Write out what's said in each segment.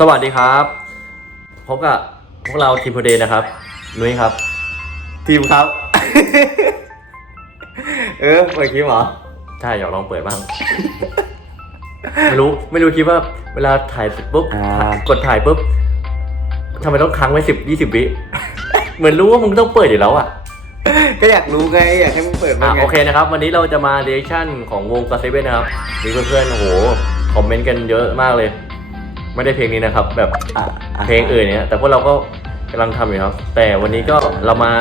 สวัสดีครับพบกับพวกเราทีมโพเดย์นะครับนุ้ยครับ ทีมครับ เออเปิดคลิปเหรอใช่อยากลองเปิดบ้าง ไม่รู้ไม่รู้คิดว่าเวลาถ่ายเสร็จปุ๊บอ่า กดถ่ายปุ๊บทำไมต้องค้างไว้สิบยี่สิบวิ เหมือนรู้ว่ามึงต้องเปิดอยู่แล้วอะก็อยากรู้ไงอยากให้มึงเปิดอะบ้างไงโอเคนะครับ วันนี้เราจะมาเรีแอคชั่นของวงกาเซเว่นนะครับมีเพื่อนๆโอ้โหคอมเมนต์กันเยอะมากเลย ไม่ได้เพลงนี้นะครับ แบบอะอะเพลงอื่นเนี่ยแต่พวกเราก็กำลังทำอยู่ครับ แต่วันนี้ก็เรามา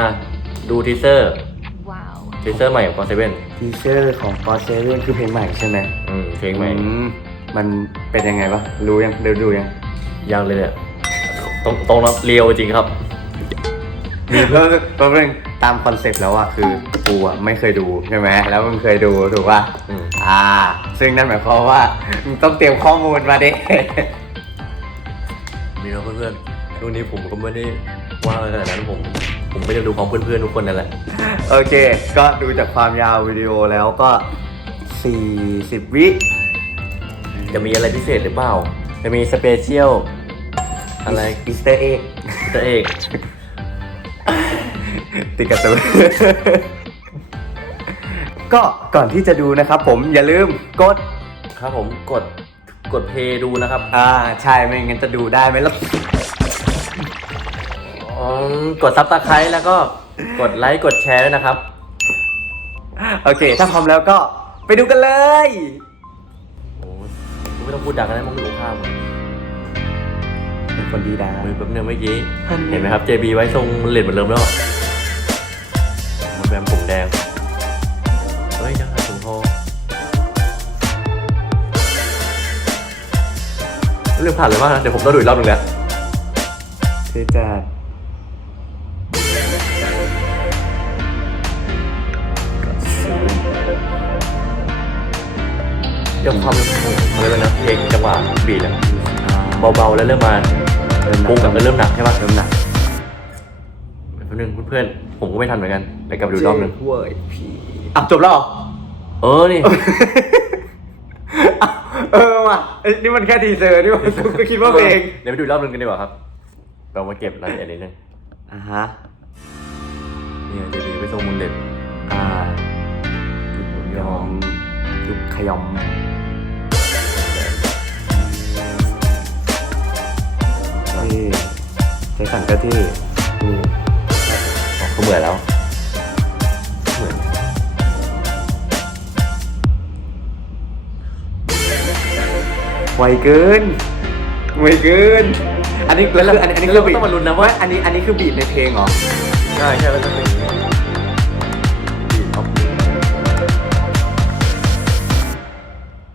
ดูทีเซอร์ Wow. ทีเซอร์ใหม่ของกาเซเว่นทีเซอร์ของปอเซเว่นคือเพลงใหม่ใช่ไหมอืมเพลงใหม่อืมมันเป็นยังไงวะรู้ยังเดี๋ยวดูยังยังเลยเนี่ยตรงตรงรับเรียวจริงครับมีเพิ่มเพิ่มตามคอนเซปต์แล้วอะคือกูอะไม่เคยดูใช่ไหมแล้วมึงเคยดูถูกป่ะอืมอ่า ซึ่งนั่นหมายความว่ามึงต้องเตรียมข้อมูลมาดิ มีนะเพื่อนๆช่วงนี้ผมก็ไม่ได้ว่างอะไรขนาดนั้นผมผมไม่ได้ดูของเพื่อนๆทุกคนนั่นแหละโอเค ก็ดูจากความยาววิดีโอแล้วก็ 40 วิ จะมีอะไรพิเศษหรือเปล่า จะมีสเปเชียลอะไรอิสเตอร์เอ็กตัวเอกติดการ์ตูนก็ก่อนที่จะดูนะครับผมอย่าลืมกดครับผมกด กดเพย์ดูนะครับอ่าใช่ไม่งั้นจะดูได้ไหมล่ะอ๋อกดซับสไครต์แล้วก็กดไลค์กดแชร์ด้วยนะครับ โอเค ถ้าพร้อมแล้วก็ไปดูกันเลยโอ้ยไม่ต้องพูดดังนะมึงดูข้ามงเป็นคนดีดามือแป๊บนึงเมื่อกี้ เห็นไหมครับ JB ไว้ทรงเหรียญเหมือนเดิมแล้ว ผ่านเลยมากนะเดี๋ยวผมต้องดูอีกรอบหนึงแล้วเทจัดเรื่องความอะไรไปนะเพลงจังหวะบีดอะเบาๆแล้วเริ่มมาเริ่มหนัปุ้งกับแล้วเริ่มหนักใช่ปะเริ่มหนักแป๊บนึงเพื่อนๆผมก็ไม่ทันเหมือนกันไปกลับไปดูอีกรอบหนึงเว้ยพี่อะจบแล้วเหรอเออนี่อะ เออว่ะเอ้ยนี่มันแค่ทีเซอร์นี่หว่ากูก็คิดว่าเพลงเดี๋ยวไปดูอีกรอบหนึงกันดีกว่าครับเรามาเก็บรายละเอียดนิดนึงอ่าฮะนี่เจบีไปทรงมุนเด็ดอ่ายุคยอมยุคขยอมที่ใจสั่นก็ที่อืมอ๋อเขาเหมือนแล้ว ไวเกินไวเกิน อันนี้แล้วคืออันนี้อันนี้แล้วคือเราบีต้องมาลุ้นนะว่าอันนี้อันนี้คือบีทในเพลงเหรอใช่ใช่แล้วต้องเป็นอย่างนี้บีบเอา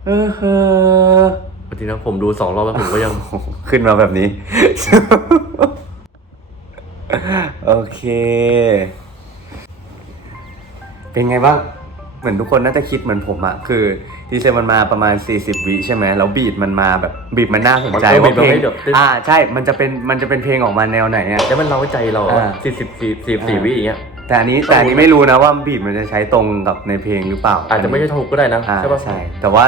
เออเออปกตินะผมดูสองรอบแล้วผมก็ยังขึ้นมาแบบนี้ โอเค เป็นไงบ้าง เหมือนทุกคนน่าจะคิดเหมือนผมอะคือดีเซลมันมาประมาณ 40 วิใช่ไหมแล้วบีทมันมาแบบบีทมันน่าสนใจมันก็ว่าเพลงบีทมันให้แบบอ่าใช่มันจะเป็นมันจะเป็นเพลงออกมาแนวไหนอะ แล้วมันเล้าใจเราอ่า สี่สิบสี่สี่สี่วิอย่างเงี้ย แต่อันนี้แต่อันนี้ไม่รู้นะว่าบีทมันจะใช้ตรงกับในเพลงหรือเปล่าอาจจะไม่ใช่ถูกก็ได้นะอ่าใช่ปะใช่แต่ว่า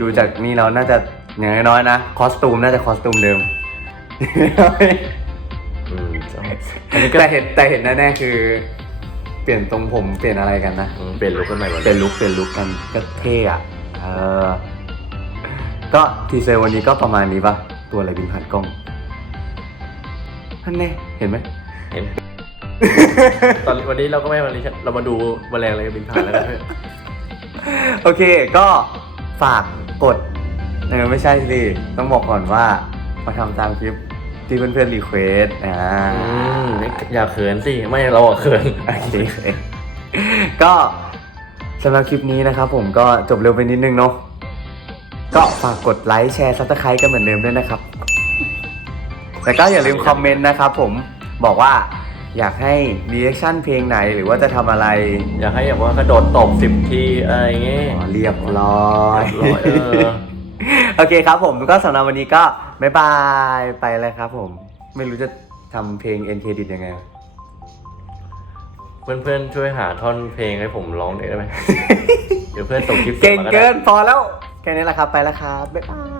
ดูจากนี่เราน่าจะอย่างน้อยๆนะคอสตูมน่าจะคอสตูมเดิม อืมใช่อันนี้ก็แต่เห็นแต่เห็นแน่ๆคือ เปลี่ยนตรงผมเปลี่ยนอะไรกันนะ อืมเปลี่ยนลุคกันใหม่หมดเป็นลุกเป็นลุกกันก็เท่อะเออ ก็ทีเซอร์วันนี้ก็ประมาณนี้ปะตัวอะไรบินผ่านกล้องท่านแน่เห็นไหม เห็น ตอนวันนี้เราก็ไม่มารีแคปเรามาดูแมลงอะไรบินผ่านแล้วกันเพื่อนโอเคก็ฝากกดเออไม่ใช่สิ ต้องบอกก่อนว่ามาทำตามคลิป ที่เพื่อนๆรีเควสอ่าอืมอย่าเขินสิ ไม่เราอะเขิน โอเคก็สำหรับคลิปนี้นะครับผมก็จบเร็วไปนิดนึงเนาะก็ฝากกดไลค์แชร์ซับสไครต์กันเหมือนเดิมด้วยนะครับ แล้วก็อย่าลืมคอมเมนต์นะครับผมบอกว่าอยากให้รีแอคชั่นเพลงไหนหรือว่าจะทำอะไรอยากให้แบบว่ากระโดดตบสิบทีอะไรอย่างเงี้ยอ๋อเรียบร้อย เรียบร้อยเออ โอเคครับผมก็สำหรับวันนี้ก็บ๊ายบายไปเลยครับผม ไม่รู้จะทำเพลงเอ็นเครดิตยังไง เพื่อนๆช่วยหาท่อนเพลงให้ผมร้องหน่อยได้ไหม เดี๋ยวเพื่อนส่งคลิปส่เก่งมาก็ได้ เกินพอแล้ว แค่นี้แหละครับไปแล้วครับบ๊ายบาย